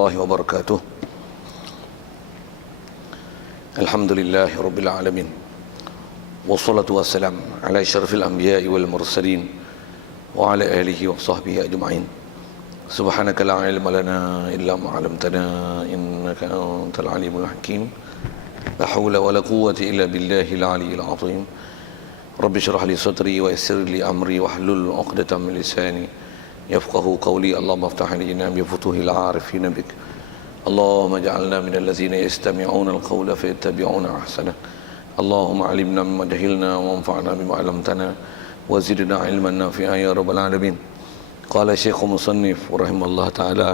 الله وبركاته. الحمد لله رب العالمين والصلاة والسلام على أشرف الأنبياء والمرسلين وعلى آله وصحبه أجمعين. سبحانك لا علم لنا إلا ما علمتنا إنك أنت العليم الحكيم. لا حول ولا قوة إلا بالله العلي العظيم. رب اشرح لي صدري ويسر لي أمري واحلل عقدة من لساني يفقه قولي. اللهم افتح علينا بفتوح العارفين بك. اللهم اجعلنا من الذين يستمعون القول فيتبعون أحسنه. اللهم علمنا مما جهلنا وانفعنا بما علمتنا وزدنا علما نافعا يا رب العالمين. قال الشيخ مصنف رحمه الله تعالى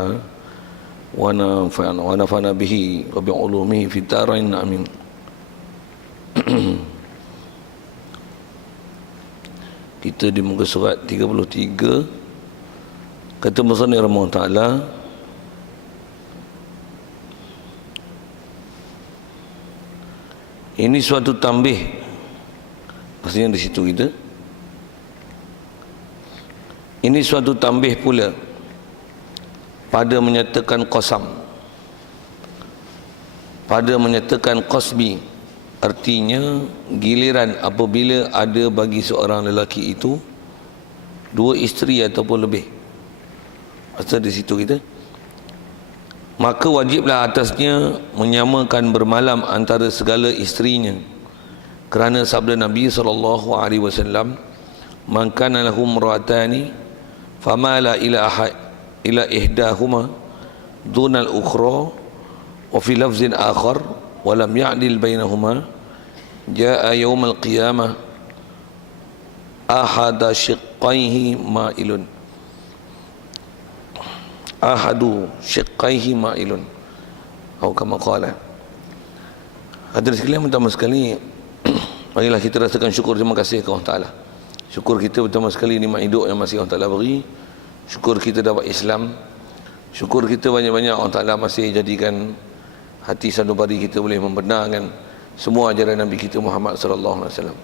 ونفعنا به وبعلومه في الدارين آمين. Kita di muka surat 33, kata musannif rahimahullah taala, ini suatu tambih, maksudnya di situ kita, ini suatu tambih pula pada menyatakan qasam, pada menyatakan qasbi, artinya giliran apabila ada bagi seorang lelaki itu dua isteri ataupun lebih. Maksud di situ kita, maka wajiblah atasnya menyamakan bermalam antara segala isterinya, kerana sabda Nabi SAW, man kana lahum imra'atani famala ila ihdahuma dunal ukhra wa fi lafzin akhar wa lam ya'dil bainahuma jaa yaumal qiyamah ahada shiqqaihi ma'ilun, ahadu shiqqaihi ma'ilun, atau kama qala. Hadirin sekalian, pertama sekali marilah kita rasakan syukur, terima kasih kepada Allah Taala. Syukur kita pertama sekali nikmat hidup yang masih Allah Taala beri. Syukur kita dapat Islam. Syukur kita banyak-banyak Allah Taala masih jadikan hati sanubari kita boleh membenarkan semua ajaran Nabi kita Muhammad sallallahu alaihi wasallam.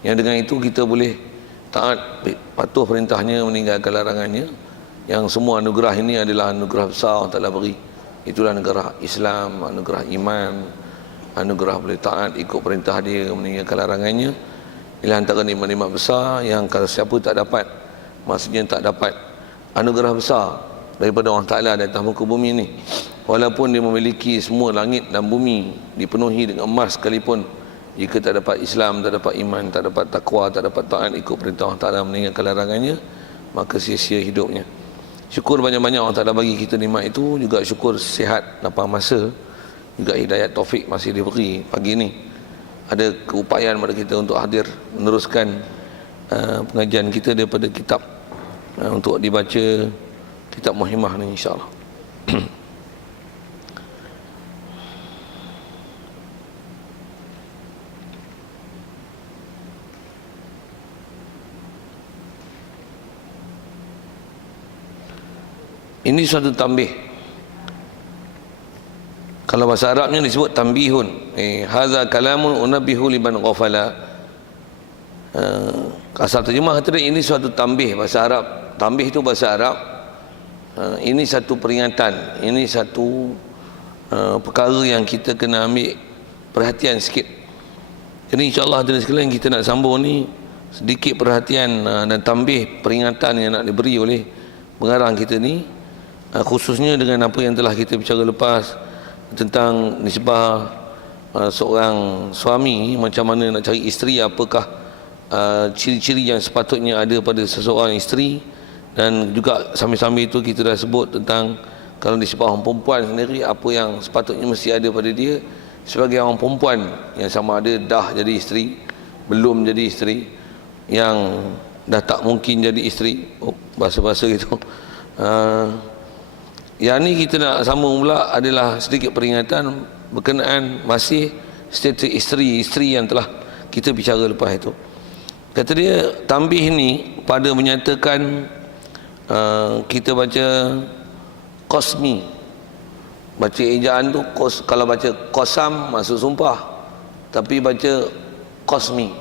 Yang dengan itu kita boleh taat, patuh perintahnya, meninggalkan larangannya. Yang semua anugerah ini adalah anugerah besar Allah Taala beri. Itulah anugerah Islam, anugerah iman, anugerah boleh taat, ikut perintah dia, meninggalkan larangannya. Inilah antara nikmat-nikmat besar yang kalau siapa tak dapat, maksudnya tak dapat anugerah besar daripada Allah Ta'ala di atas muka bumi ini. Walaupun dia memiliki semua langit dan bumi dipenuhi dengan emas sekalipun, jika tak dapat Islam, tak dapat iman, tak dapat takwa, tak dapat taat ikut perintah Allah Ta'ala, meninggalkan larangannya, maka sia-sia hidupnya. Syukur banyak-banyak Allah Ta'ala bagi kita nikmat itu. Juga syukur sihat, lapang masa, juga hidayat taufik masih diberi pagi ini. Ada keupayaan pada kita untuk hadir meneruskan pengajian kita daripada kitab untuk dibaca kitab Muhimmah ni, insyaAllah. Ini suatu tambih. Kalau bahasa Arabnya disebut tambihun. Hadza kalamun unabbihu liman ghafala. Asal terjemah kata dia, ini suatu tambih bahasa Arab. Tambih itu bahasa Arab. Ini satu peringatan, ini satu perkara yang kita kena ambil perhatian sikit. Jadi insya-Allah hadirin sekalian, kita nak sambung ni sedikit perhatian dan tambih peringatan yang nak diberi oleh pengarang kita ni, khususnya dengan apa yang telah kita bicara lepas tentang nisbah seorang suami, macam mana nak cari isteri, apakah ciri-ciri yang sepatutnya ada pada seseorang isteri. Dan juga sambil-sambil itu kita dah sebut tentang kalau nisbah orang perempuan sendiri, apa yang sepatutnya mesti ada pada dia sebagai orang perempuan, yang sama ada dah jadi isteri, belum jadi isteri, yang dah tak mungkin jadi isteri, bahasa-bahasa gitu. Yang ni kita nak sambung pula adalah sedikit peringatan berkenaan masih status isteri yang telah kita bicara lepas itu. Kata dia, tambih ni pada menyatakan, kita baca qasmi, baca ejaan tu kalau baca qasam maksud sumpah, tapi baca qasmi.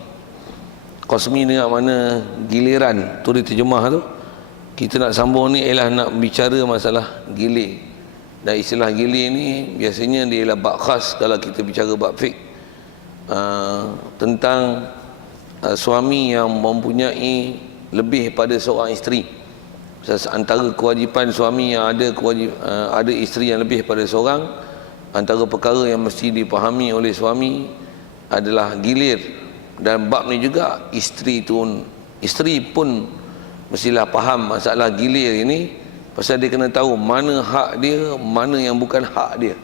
Qasmi ni mana giliran tu diterjemah tu. Kita nak sambung ni ialah nak bicara masalah gilir. Dan istilah gilir ni biasanya dia ialah bab khas kalau kita bicara bab fiqh, tentang suami yang mempunyai lebih pada seorang isteri. Antara kewajipan suami yang ada isteri yang lebih pada seorang, antara perkara yang mesti dipahami oleh suami adalah gilir. Dan bab ni juga isteri pun mestilah faham masalah gilir ini, pasal dia kena tahu mana hak dia, mana yang bukan hak dia.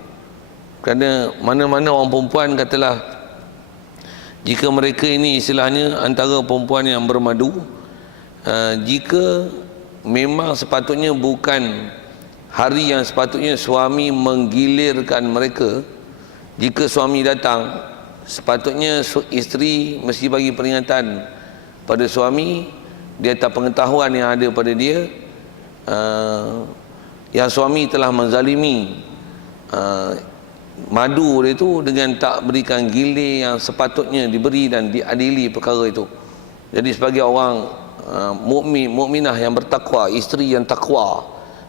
Kerana mana-mana orang perempuan, katalah jika mereka ini istilahnya antara perempuan yang bermadu, jika memang sepatutnya bukan hari yang sepatutnya suami menggilirkan mereka, jika suami datang, sepatutnya isteri mesti bagi peringatan pada suami di atas pengetahuan yang ada pada dia, yang suami telah menzalimi madu dia tu dengan tak berikan gilir yang sepatutnya diberi dan diadili perkara itu. Jadi sebagai orang mukminah yang bertakwa, isteri yang takwa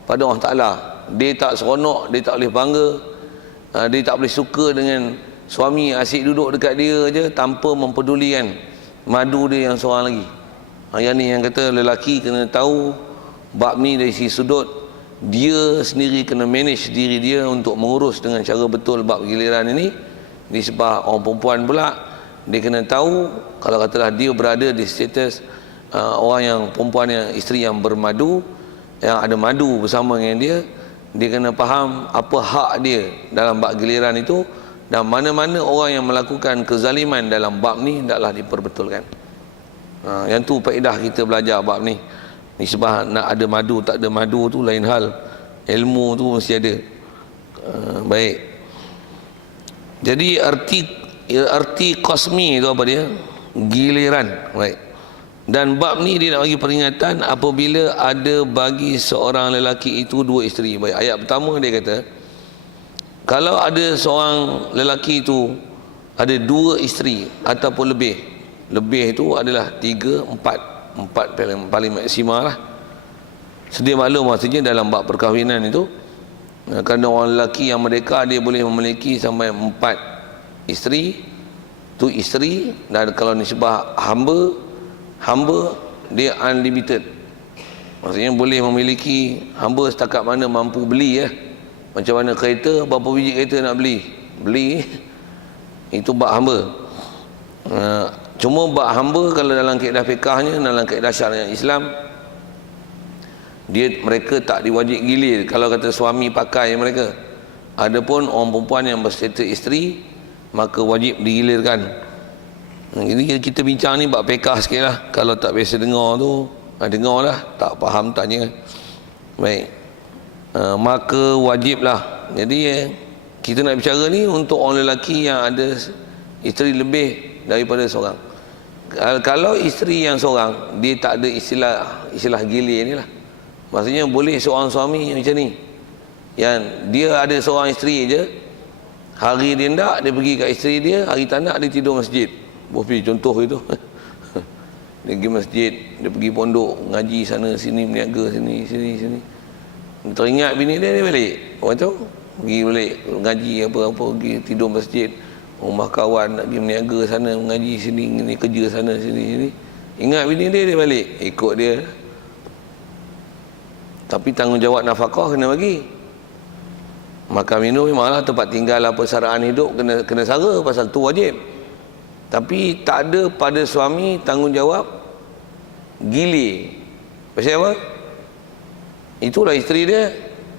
pada Allah Ta'ala, dia tak seronok, dia tak boleh bangga, dia tak boleh suka dengan suami asyik duduk dekat dia je tanpa mempedulikan madu dia yang seorang lagi. Yang ni yang kata lelaki kena tahu bab ni dari sisi sudut dia sendiri, kena manage diri dia untuk mengurus dengan cara betul bab giliran ini. Di sebab orang perempuan pula, dia kena tahu kalau katalah dia berada di status orang yang perempuan, yang isteri yang bermadu, yang ada madu bersama dengan dia kena faham apa hak dia dalam bab giliran itu, dan mana-mana orang yang melakukan kezaliman dalam bab ni hendaklah diperbetulkan. Yang tu faedah kita belajar bab ni. Ni sebab nak ada madu tak ada madu tu lain hal, ilmu tu mesti ada. Baik, jadi arti qasmi itu apa dia? Giliran. Baik. Dan bab ni dia nak bagi peringatan apabila ada bagi seorang lelaki itu dua isteri. Baik, ayat pertama dia kata, kalau ada seorang lelaki itu ada dua isteri ataupun lebih itu adalah 3, 4 paling maksimal lah. Sedia maklum maksudnya dalam bab perkahwinan itu, kerana orang lelaki yang merdeka dia boleh memiliki sampai 4 isteri, tu isteri. Dan kalau nisbah hamba dia unlimited, maksudnya boleh memiliki hamba setakat mana mampu beli. Macam mana kereta, berapa biji kereta nak beli itu bab hamba. Cuma bab hamba kalau dalam kaedah fiqahnya, dalam kaedah syariat Islam, mereka tak diwajib gilir kalau kata suami pakai mereka. Adapun orang perempuan yang berstatus isteri, maka wajib digilirkan. Jadi kita bincang ni bab fiqah sikit lah. Kalau tak biasa dengar tu, dengar lah, tak faham tanya. Baik, maka wajib lah. Jadi kita nak bicara ni untuk orang lelaki yang ada isteri lebih daripada seorang. Kalau isteri yang seorang, dia tak ada istilah gilir ni lah. Maksudnya boleh seorang suami macam ni, yang dia ada seorang isteri je, hari dia nak dia pergi kat isteri dia, hari tak nak dia tidur masjid. Bofi contoh itu. Dia pergi masjid, dia pergi pondok ngaji sana sini, berniaga sini. Teringat bini dia balik. Orang tu pergi balik ngaji apa-apa, pergi tidur masjid, rumah kawan nak pergi berniaga sana, mengaji sini, ni kerja sana sini. Ingat bini dia balik, ikut dia. Tapi tanggungjawab nafkah kena bagi. Makan minum memanglah, tempat tinggal apa, saraan hidup kena sara, pasal tu wajib. Tapi tak ada pada suami tanggungjawab gilir. Pasal apa? Itulah isteri dia,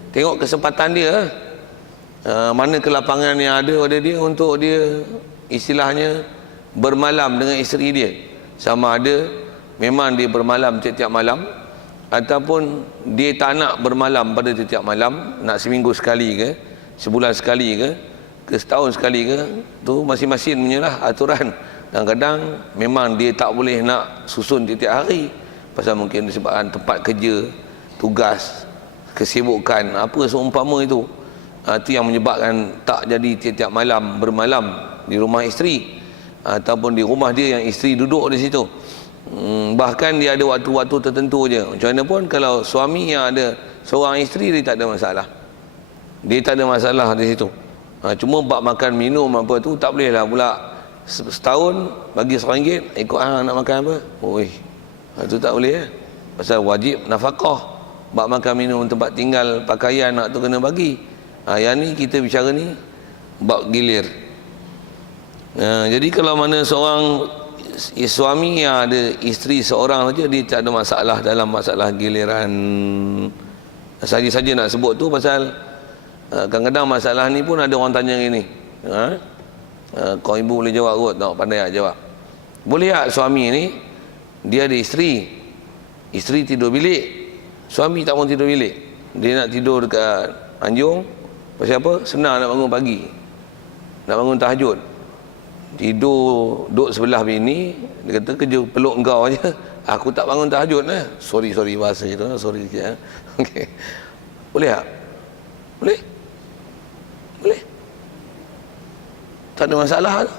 tengok kesempatan dia, mana kelapangan yang ada pada dia untuk dia istilahnya bermalam dengan isteri dia. Sama ada memang dia bermalam tiap-tiap malam, ataupun dia tak nak bermalam pada tiap-tiap malam, nak seminggu sekali ke, sebulan sekali ke setahun sekali ke, tu masing-masing punya lah aturan. Kadang-kadang memang dia tak boleh nak susun tiap-tiap hari, pasal mungkin disebabkan tempat kerja, tugas, kesibukan, apa seumpama itu. Itu yang menyebabkan tak jadi tiap-tiap malam bermalam di rumah isteri, ataupun di rumah dia yang isteri duduk di situ. Bahkan dia ada waktu-waktu tertentu je. Macam mana pun kalau suami yang ada seorang isteri, dia tak ada masalah. Dia tak ada masalah di situ. Cuma bab makan minum apa tu tak boleh lah pula setahun bagi RM1 ikut nak makan apa. Oi. Itu tak boleh ya. Pasal wajib nafkah. Bab makan minum, tempat tinggal, pakaian nak tu kena bagi. Yang ni kita bicara ni bab gilir. Jadi kalau mana seorang suami yang ada isteri seorang saja, dia tak ada masalah dalam masalah giliran. Saja-saja nak sebut tu pasal kadang-kadang masalah ni pun ada orang tanya gini, kau ibu boleh jawab kot, tak pandai tak jawab. Boleh tak suami ni dia ada isteri tidur bilik, suami tak mau tidur bilik, dia nak tidur dekat anjung. Pasal apa? Senang nak bangun pagi, nak bangun tahajud, tidur duduk sebelah bini. Dia kata kerja peluk engkau aja, aku tak bangun tahajud lah. Sorry bahasa itu, sorry sikit. Okay. Boleh tak? Boleh? Tak ada masalah tu.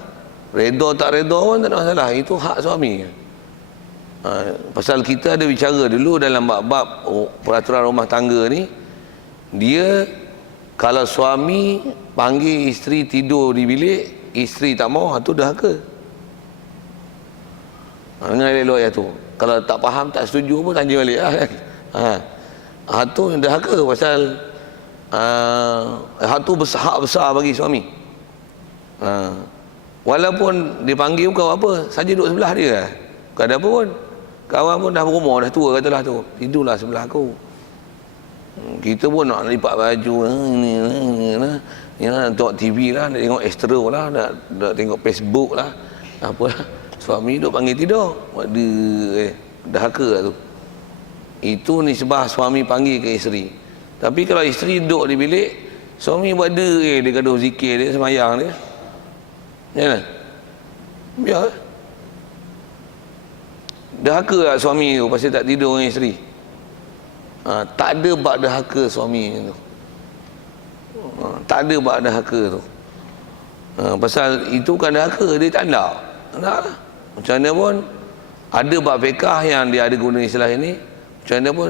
Redha tak redha pun tak ada masalah. Itu hak suami. Pasal kita ada bicara dulu dalam bab-bab peraturan rumah tangga ni, dia kalau suami panggil isteri tidur di bilik, isteri tak mau, tu dahaka. Dengar elok ayat tu. Kalau tak faham, tak setuju pun tanya balik lah kan. Tu dahaka pasal hak tu hak besar bagi suami. Walaupun dipanggil kau apa, saja duduk sebelah dia, tak ada apa pun. Kawan pun dah berumur, dah tua katalah tu, tidurlah sebelah aku. Kita pun nak lipat baju, nak tengok TV lah, nak tengok Astro lah, nak tengok Facebook lah, apalah. Suami duduk panggil tidur, dahaka lah tu. Itu nisbah suami panggil ke isteri. Tapi kalau isteri duduk di bilik, suami buat dia gaduh zikir dia, semayang dia. Ya. Biar. Dahaka tak suami tu pasal tak tidur dengan isteri? Tak ada bab dahaka suami tu. Tak ada bab dahaka tu. Pasal itu kan dahaka, dia tak nak. Lah. Macam mana pun ada bab fiqah yang dia ada guna istilah ini. Macam mana pun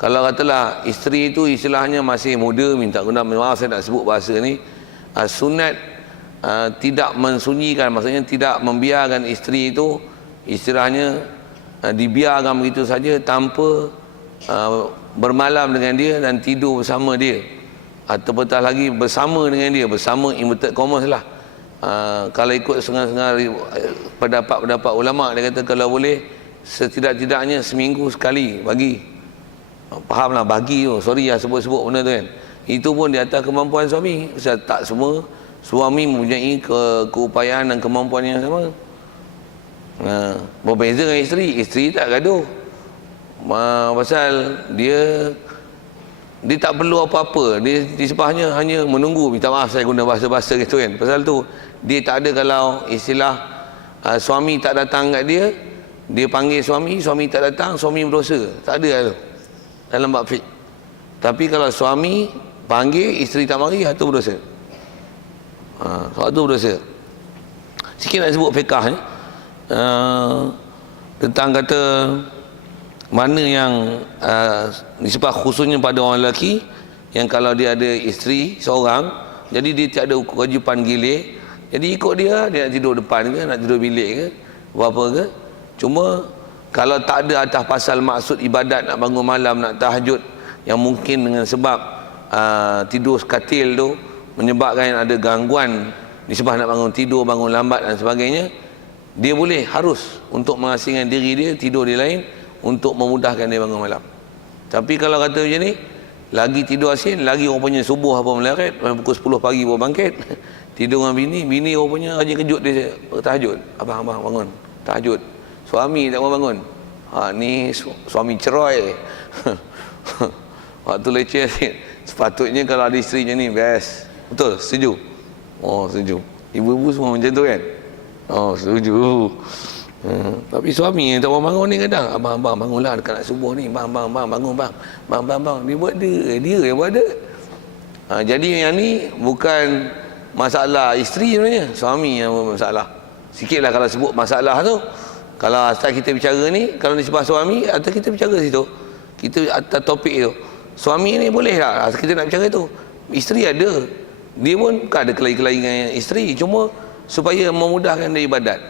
kalau katalah isteri itu istilahnya masih muda, minta guna, maaf saya tak sebut bahasa ni, sunat tidak mensunyikan, maksudnya tidak membiarkan isteri itu istilahnya dibiarkan begitu saja tanpa bermalam dengan dia dan tidur bersama dia, atau apatah lagi bersama dengan dia, bersama inverted commas lah. Kalau ikut setengah-setengah pendapat ulama, dia kata kalau boleh setidak-tidaknya seminggu sekali bagi. Faham lah bagi tu, sorry lah sebut-sebut benda tu kan. Itu pun di atas kemampuan suami. Sebab tak semua suami mempunyai keupayaan dan kemampuan yang sama. Berbeza dengan isteri tak gaduh. Pasal dia tak perlu apa-apa, dia disebabnya hanya menunggu. Minta maaf saya guna bahasa-bahasa gitu kan. Pasal tu dia tak ada, kalau istilah suami tak datang kat dia panggil suami tak datang, suami berdosa. Tak ada lah tu dalam bab fiqh. Tapi kalau suami panggil isteri tak mari, itu berdosa. Soal tu berdosa. Sikit nak sebut fiqh ni, tentang kata mana yang disebab khususnya pada orang lelaki yang kalau dia ada isteri seorang, jadi dia tak ada kewajipan gilir, jadi ikut dia nak tidur depan ke, nak tidur bilik ke, apa ke. Cuma kalau tak ada atas pasal maksud ibadat, nak bangun malam, nak tahajud, yang mungkin dengan sebab tidur sekatil tu menyebabkan ada gangguan disebab nak bangun tidur, bangun lambat dan sebagainya, dia boleh, harus untuk mengasingkan diri dia tidur di lain untuk memudahkan dia bangun malam. Tapi kalau kata macam ni, lagi tidur asin, lagi rupanya subuh apa meleret, pukul 10 pagi baru bangkit, tidur dengan bini rupanya aja kejut dia tahajud. Abang bangun tahajud, suami tak mau bangun. Ni suami cerai. Waktu leceh sikit. Sepatutnya kalau ada isteri macam ni, best. Betul? Setuju? Oh, setuju. Ibu-ibu semua macam tu kan? Oh, setuju. Tapi suami yang tak mau bangun ni kadang, abang bangunlah dekat nak subuh ni, bang bangun bang. Dia buat dia yang buat dia. Jadi yang ni bukan masalah isteri sebenarnya, suami yang masalah. Sikitlah kalau sebut masalah tu. Kalau asal kita bicara ni, kalau nisbah suami, atau kita bicara situ, kita atas topik tu, suami ni boleh tak kita nak bicara tu. Isteri ada, dia pun bukan ada kelahi-kelahi dengan isteri, cuma supaya memudahkan dia ibadat.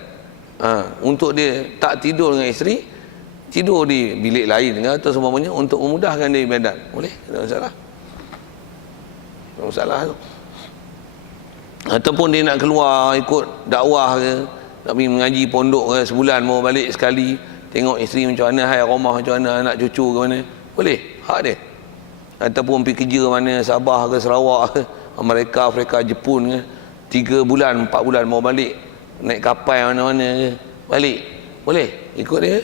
Untuk dia tak tidur dengan isteri, tidur di bilik lain atau semuanya untuk memudahkan dia ibadat. Boleh? Tak ada masalah. Tak ada masalah tu. Ataupun dia nak keluar ikut dakwah ke, nak pergi mengaji pondok ke, sebulan mau balik sekali, tengok isteri macam mana, hai rumah macam mana, anak cucu ke mana, boleh, hak dia. Ataupun pergi kerja mana, Sabah ke Sarawak ke, Amerika, Jepun ke, 3 bulan 4 bulan mau balik, naik kapal mana-mana ke, balik, boleh, ikut dia.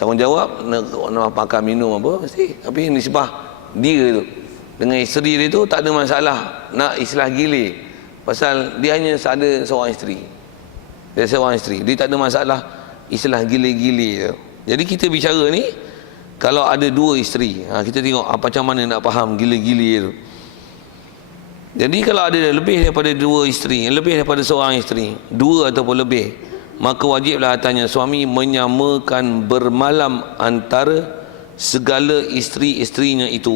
Tanggungjawab nak makan minum apa mesti, tapi nisbah dia tu dengan isteri dia tu tak ada masalah nak islah gilir, pasal dia hanya ada seorang isteri, dia tak ada masalah islah gilir-gilir tu. Jadi kita bicara ni kalau ada 2 isteri, kita tengok macam mana nak faham gilir-gilir tu. Jadi kalau ada lebih daripada 2 isteri, lebih daripada seorang isteri, 2 ataupun lebih, maka wajiblah atasnya suami menyamakan bermalam antara segala isteri-isterinya itu.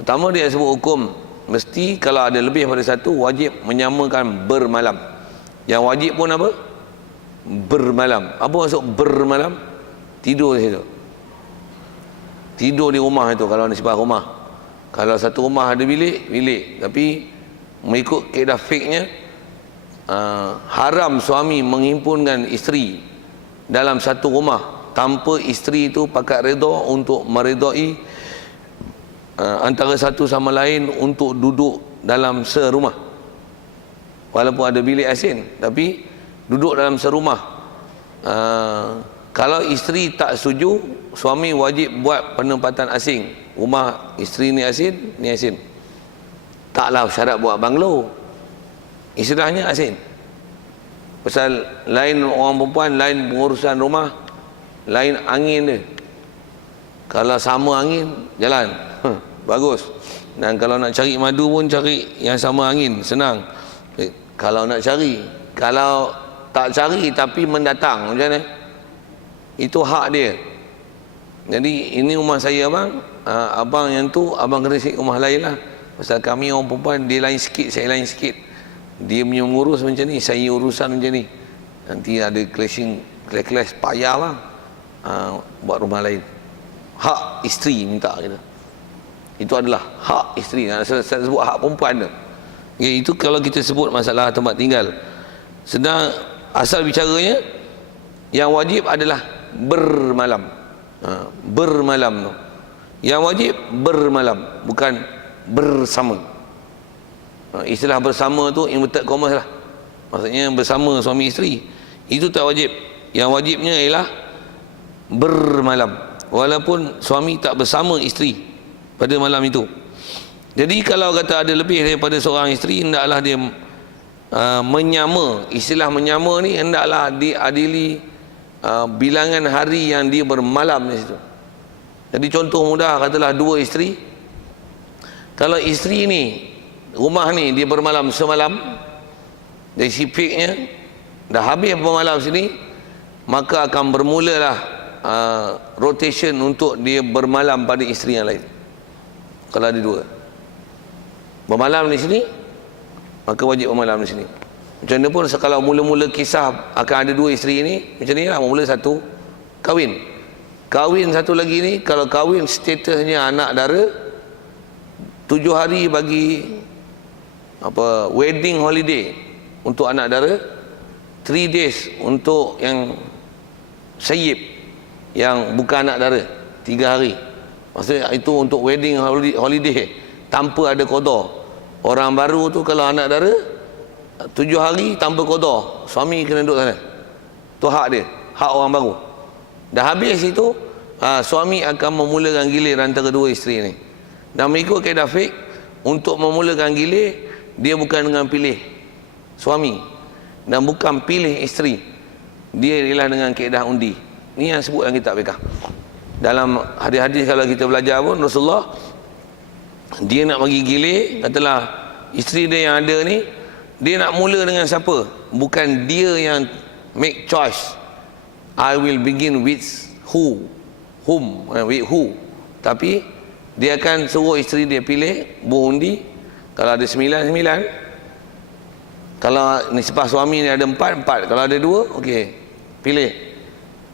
Pertama dia sebut hukum, mesti kalau ada lebih daripada 1 wajib menyamakan bermalam. Yang wajib pun apa? Bermalam. Apa maksud bermalam? Tidur di situ, tidur di rumah itu kalau ada sebuah rumah. Kalau satu rumah ada bilik, tapi mengikut kaedah fiknya, haram suami menghimpunkan isteri dalam satu rumah tanpa isteri itu pakat redha untuk meredai antara satu sama lain untuk duduk dalam serumah. Walaupun ada bilik asing, tapi duduk dalam serumah. Kalau isteri tak setuju, suami wajib buat penempatan asing. Rumah isteri ni asing, ni asing. Taklah syarat buat banglo, istilahnya asing. Pasal lain orang perempuan, lain pengurusan rumah, lain angin dia. Kalau sama angin, jalan, bagus. Dan kalau nak cari madu pun cari yang sama angin, senang. Kalau nak cari, kalau tak cari tapi mendatang, macam mana? Itu hak dia. Jadi ini rumah saya abang, abang yang tu abang kena sikit rumah lain lah. Pasal kami orang perempuan, dia lain sikit, saya lain sikit. Dia punya ngurus macam ni, saya urusan macam ni. Nanti ada clash payah lah. Buat rumah lain. Hak isteri minta kita. Itu adalah hak isteri. Saya sebut hak perempuan tu. Itu kalau kita sebut masalah tempat tinggal. Sedang asal bicaranya, yang wajib adalah bermalam. Bermalam tu. Yang wajib bermalam, bukan bersama. Istilah bersama tu inverted commas lah. Maksudnya bersama suami isteri. Itu tak wajib. Yang wajibnya ialah bermalam. Walaupun suami tak bersama isteri pada malam itu. Jadi kalau kata ada lebih daripada seorang isteri, hendaklah dia menyama. Istilah menyama ni hendaklah diadili bilangan hari yang dia bermalam di situ. Jadi contoh mudah, katalah 2 isteri. Kalau isteri ni, rumah ni dia bermalam semalam, dari sifiknya dah habis bermalam sini, maka akan bermulalah rotation untuk dia bermalam pada isteri yang lain. Kalau ada 2 bermalam di sini, maka wajib bermalam di sini. Macam mana pun kalau mula-mula kisah akan ada 2 isteri ni, macam ni lah, mula 1 kahwin 1 lagi ni. Kalau kahwin statusnya anak dara, 7 hari bagi wedding holiday untuk anak dara, 3 days untuk yang sayyib, yang bukan anak dara, 3 hari. Maksudnya itu untuk wedding holiday tanpa ada qada. Orang baru tu kalau anak dara 7 hari tanpa qada, suami kena duduk sana. Tu hak dia, hak orang baru. Dah habis itu, suami akan memulakan gilir antara 2 isteri ni. Dan mengikut kaedah fiqh, untuk memulakan gilir, dia bukan dengan pilih suami dan bukan pilih isteri. Dia ialah dengan kaedah undi. Ni yang sebut dalam kitab fiqh. Dalam hadis-hadis kalau kita belajar pun, Rasulullah dia nak bagi gilir, katalah isteri dia yang ada ni, dia nak mula dengan siapa? Bukan dia yang make choice, I will begin with whom, with who. Tapi Dia akan suruh isteri dia pilih buah undi. Kalau ada 9, 9. Kalau nisbah suami ni ada 4, 4. Kalau ada 2, okey, pilih,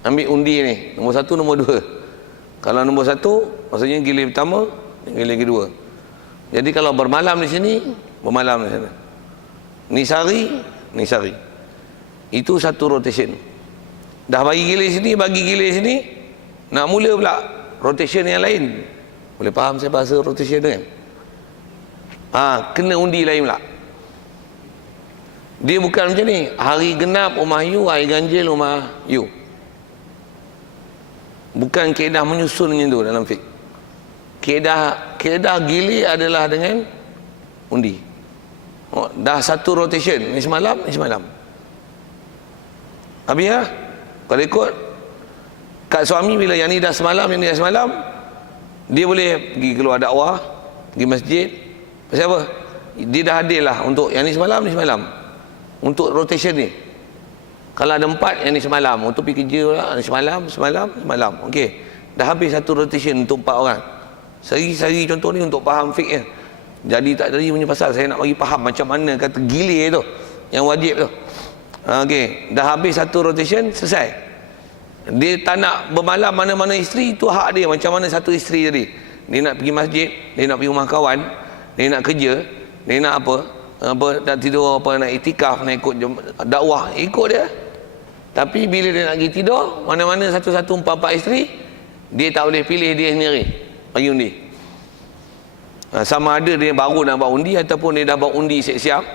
ambil undi ni, nombor 1, nombor 2. Kalau nombor 1 maksudnya gilir pertama, gilir kedua. Jadi kalau bermalam di sini, bermalam di sana. Ni sehari. Itu satu rotation. Dah bagi gilir sini, nak mula pula rotation yang lain. Boleh faham saya bahasa rotation tu kan? Kena undi lain pula. Dia bukan macam ni, hari genap rumah you, hari ganjil rumah you. Bukan kaedah menyusun macam tu dalam fiqh. Kaedah gilir adalah dengan undi. Dah satu rotation, ni semalam. Habis lah. Kalau ikut kat suami, bila yang ni dah semalam, dia boleh pergi keluar dakwah, pergi masjid. Pasal apa? Dia dah adil lah untuk yang ni semalam. Untuk rotation ni. Kalau ada 4, yang ni semalam. Untuk pergi kerja lah, semalam. Okey. Dah habis satu rotation untuk 4 orang. Sehari contoh ni untuk faham fiqh. Jadi tak jadi punya pasal. Saya nak bagi faham macam mana kata gilir tu, yang wajib tu. Okey. Dah habis satu rotation, selesai. Dia tak nak bermalam mana-mana isteri, itu hak dia. Macam mana satu isteri tadi, dia nak pergi masjid, dia nak pergi rumah kawan, dia nak kerja, dia nak apa, nak tidur, nak iktikaf, nak ikut dakwah, ikut dia. Tapi bila dia nak pergi tidur, mana-mana 1, 1, 4, 4 isteri, dia tak boleh pilih dia sendiri bagi undi. Sama ada dia baru nak buat undi ataupun dia dah buat undi siap-siap.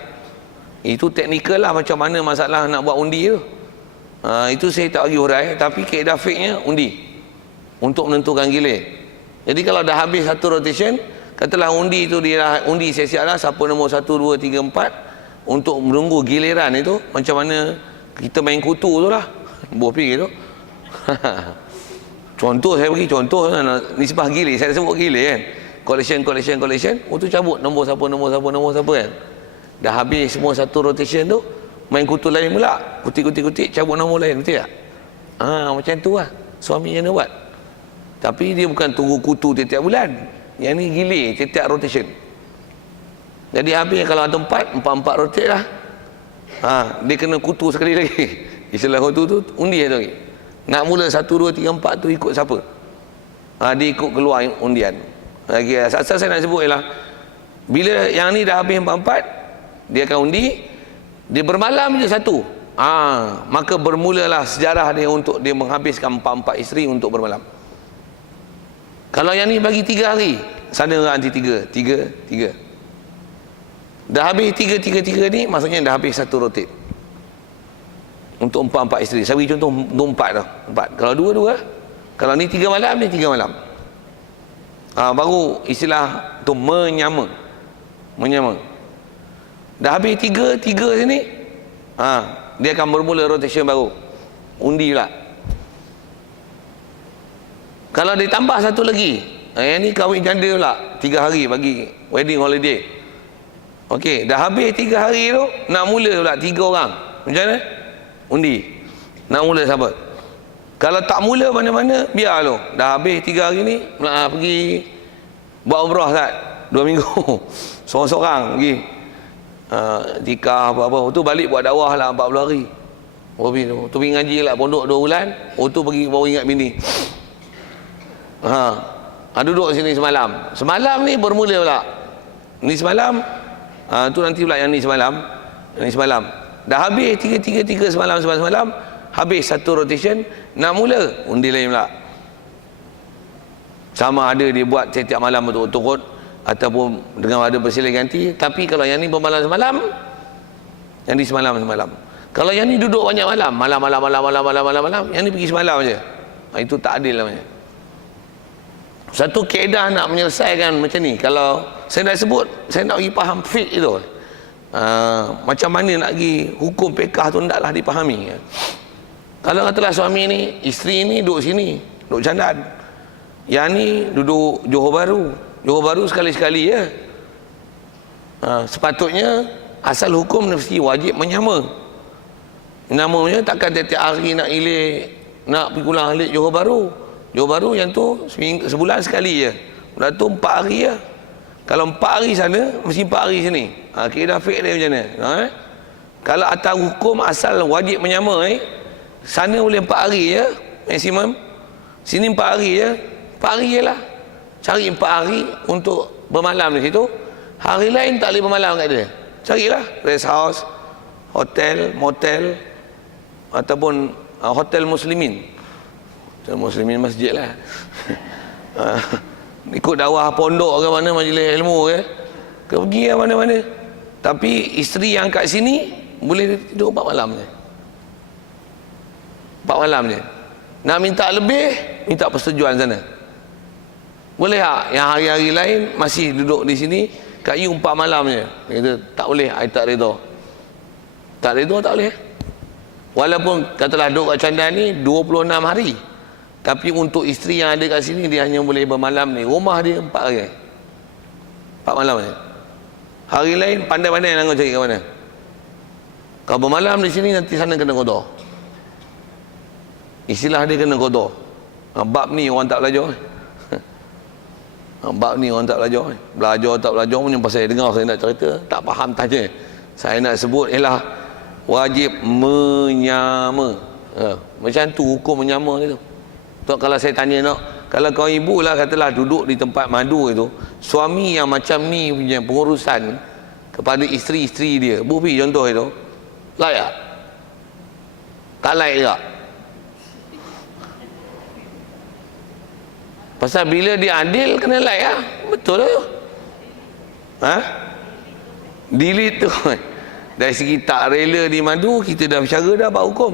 Itu teknikal lah macam mana masalah nak buat undi tu. Itu saya tak bagi hurai, tapi kaedah fiqhnya undi untuk menentukan gilir. Jadi kalau dah habis satu rotation, katalah undi tu dia dah undi siap-siap lah, siapa nombor 1, 2, 3, 4, untuk menunggu giliran itu. Macam mana kita main kutu tu lah, buah fikir tu. Contoh, saya bagi contoh, nisbah gilir, saya sebut gilir kan, collection, tu cabut nombor siapa kan. Dah habis semua satu rotation tu, main kutu lain pula, kutik, cabut nombor lain, betul tak? Macam tu lah suami yang nak buat. Tapi dia bukan tunggu kutu tiap-tiap bulan, yang ni gilir tiap-tiap rotation. Jadi habis kalau ada 4 rotate lah. Dia kena kutu sekali lagi. Istilah kutu tu undi tu lagi. Nak mula 1, 2, 3, 4 tu ikut siapa? Dia ikut keluar undian. Asal saya nak sebut ialah, bila yang ni dah habis 4, dia akan undi. Dia bermalam je satu, maka bermulalah sejarah dia untuk dia menghabiskan 4 isteri untuk bermalam. Kalau yang ni bagi 3 hari, sana anti 3. Dah habis 3 ni, maksudnya dah habis satu rotate untuk 4 isteri. Saya bagi contoh untuk 4 dah. 4. Kalau 2, kalau ni 3 malam, ni 3 malam. Baru istilah tu menyama. Dah habis 3 sini, dia akan bermula rotation baru, undi pula. Kalau ditambah satu lagi, yang ni kahwin janda pula, 3 hari bagi wedding holiday. Okey, dah habis 3 hari tu, nak mula pula 3 orang. Macam mana? Undi. Nak mula siapa? Kalau tak mula mana-mana, biar tu. Dah habis 3 hari ni, nak pergi buat umrah tak? 2 minggu. Seorang-seorang pergi. Tikah apa-apa. Tu balik buat dakwah lah 40 hari. Tu pergi ngaji lah pondok 2 bulan. Tu pergi baru ingat bini. Duduk sini semalam. Semalam ni bermula pula. Ni semalam. Tu nanti pula yang ni semalam. Dah habis 3 semalam. Habis satu rotation. Nak mula undi lain pula. Sama ada dia buat setiap malam turut-turut ataupun dengan ada bersilih ganti. Tapi kalau yang ni bermalam semalam, yang ni semalam. Kalau yang ni duduk banyak malam, yang ni pergi semalam je, itu tak adil namanya. Satu kaedah nak menyelesaikan macam ni, kalau saya nak sebut, saya nak bagi faham fiqh itu, macam mana nak bagi hukum fiqh tu hendaklah dipahami. Kalau katalah suami ni, isteri ni duduk sini, duduk Candan, yang ni duduk Johor Bahru sekali-sekali ya. Sepatutnya asal hukum mesti wajib menyama. Namanya takkan tiap-tiap hari nak ilik, nak pergi ulang alik Johor Bahru yang tu sebulan sekali je Datuk 4 hari lah. Kalau 4 hari sana, mesti 4 hari sini. Kaedah fiqh dia macam mana? Kalau atas hukum asal wajib menyama, sana boleh 4 hari je maksimum, sini 4 hari je. 4 hari je lah. Cari 4 hari untuk bermalam di situ. Hari lain tak boleh bermalam kat dia. Carilah rest house, hotel, motel, ataupun hotel muslimin. Hotel muslimin masjid lah. Ikut dakwah pondok ke mana, majlis ilmu ke pergi ke mana-mana. Tapi isteri yang kat sini boleh tidur 4 malam je. 4 malam je. Nak minta lebih, minta persetujuan sana. Boleh tak? Yang hari-hari lain masih duduk di sini, kat you 4 malam je. Dia kata, tak boleh, I tak reda. Tak reda tak boleh. Walaupun katalah duduk kat Candan ni 26 hari, tapi untuk isteri yang ada kat sini, dia hanya boleh bermalam ni. Rumah dia 4 hari. 4 malam je. Hari lain pandai-pandai nak cari kat mana. Kalau bermalam di sini, nanti sana kena qada. Istilah dia kena qada. Bab ni orang tak belajar. Bab ni orang tak belajar. Belajar tak belajar punya pasal saya dengar, saya nak cerita, tak faham tanya. Saya nak sebut ialah wajib menyama. Macam tu hukum menyama itu. Kalau saya tanya nak, kalau kau ibu lah katalah duduk di tempat madu itu, suami yang macam ni punya pengurusan kepada isteri-isteri dia, bukti contoh itu, layak? Tak layak juga. Pasal bila dia adil, kena layak. Betul lah. Delete tu. Dari segi tak rela di madu, kita dah bercara dah buat hukum.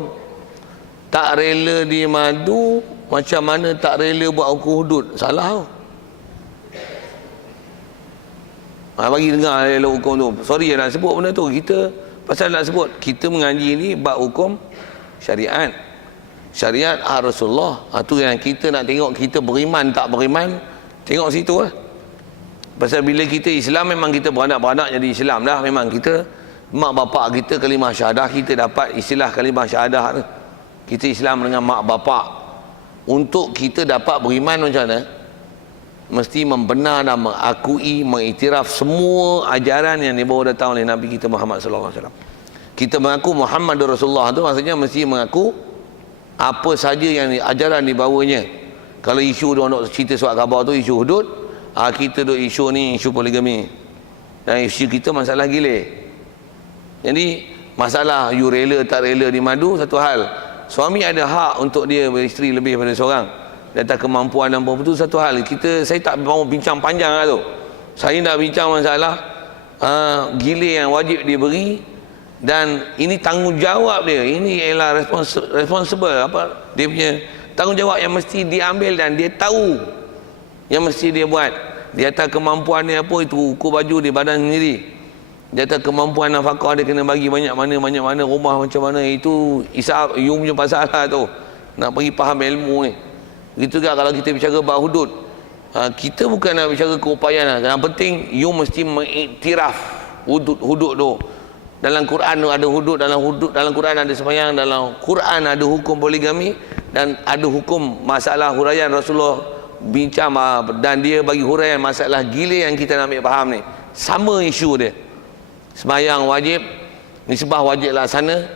Tak rela di madu, macam mana tak rela buat hukum hudud? Salah tau. Bagi dengar rela hukum tu. Sorry nak sebut benda tu. Kita pasal nak sebut, kita mengaji ni bab hukum syariat. Syariat Rasulullah. Tu yang kita nak tengok, kita beriman tak beriman, tengok situ lah. Pasal bila kita Islam, memang kita beranak-beranak jadi Islam dah. Memang kita, mak bapak kita kalimah syahadah, kita dapat istilah kalimah syahadah tu. Kita Islam dengan mak bapak. Untuk kita dapat beriman macam mana? Mesti membenar dan mengakui, mengiktiraf semua ajaran yang dibawa datang oleh Nabi kita Muhammad sallallahu alaihi wasallam. Kita mengaku Muhammad Rasulullah tu maksudnya mesti mengaku apa saja yang ajaran dibawanya. Kalau isu dia nak cerita surat khabar tu isu hudud, kita duk isu ni isu poligami. Dan isu kita masalah gilir. Jadi masalah you rela tak rela di madu satu hal. Suami ada hak untuk dia beristeri lebih daripada seorang. Data kemampuan dan apa tu satu hal. Saya tak mahu bincang panjang lah tu. Saya nak bincang masalah gilir yang wajib dia beri. Dan ini tanggungjawab dia. Ini ialah responsible apa dia punya tanggungjawab yang mesti diambil dan dia tahu yang mesti dia buat. Di atas kemampuan dia apa itu ukur baju di badan sendiri. Di atas kemampuan nafkah dia kena bagi banyak mana rumah macam mana, itu isap you punya pasal lah tu. Nak pergi faham ilmu ni. Begitu juga kalau kita bicara bab hudud. Kita bukan nak bicara keupayaan. Yang penting you mesti mengiktiraf hudud tu. Dalam Quran ada hudud, dalam Quran ada sembahyang, dalam Quran ada hukum poligami dan ada hukum masalah huraian. Rasulullah bincang dan dia bagi huraian masalah gilir yang kita nak ambil faham ni. Sama isu dia. Sembahyang wajib, nisbah wajib laksana,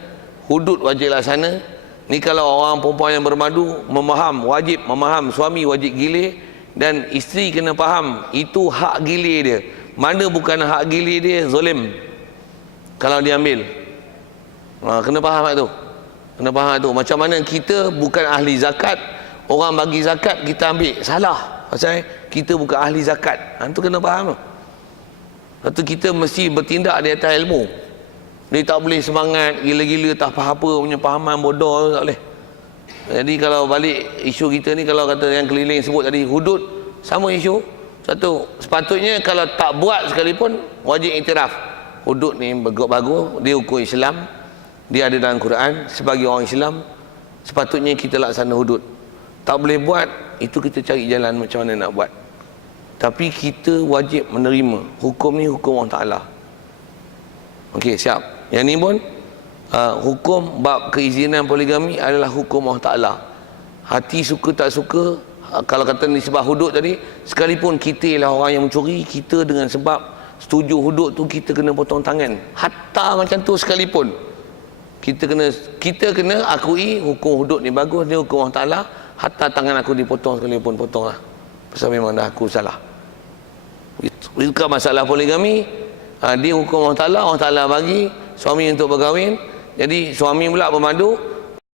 hudud wajib laksana. Ni kalau orang perempuan yang bermadu wajib memaham suami wajib gilir dan isteri kena faham itu hak gilir dia. Mana bukan hak gilir dia, zalim. Kalau diambil, kena faham tu. Kena faham tu. Macam mana kita bukan ahli zakat, orang bagi zakat kita ambil, salah. Pasal kita bukan ahli zakat. Itu kena faham tu. Lepas tu kita mesti bertindak di atas ilmu. Dia tak boleh semangat gila-gila tak faham apa punya pahaman bodoh tu, tak boleh. Jadi kalau balik isu kita ni, kalau kata yang keliling sebut tadi hudud, sama isu. Satu, sepatutnya kalau tak buat sekalipun wajib iktiraf. Hudud ni bagus, dia hukum Islam, dia ada dalam Quran. Sebagai orang Islam sepatutnya kita laksana hudud. Tak boleh buat, itu kita cari jalan macam mana nak buat. Tapi kita wajib menerima hukum ni hukum Allah Ta'ala. Okey, siap. Yang ni pun hukum bab keizinan poligami adalah hukum Allah Ta'ala. Hati suka tak suka, kalau kata nisbah hudud tadi, sekalipun kita lah orang yang mencuri, kita dengan sebab setuju hudud tu kita kena potong tangan. Hatta macam tu sekalipun, kita kena akui hukum hudud ni bagus, ni hukum Allah Ta'ala. Hatta tangan aku dipotong sekalipun, potonglah, pasal memang dah aku salah. Itu masalah poligami, dia hukum Allah Ta'ala bagi suami untuk berkahwin. Jadi suami pula bermadu,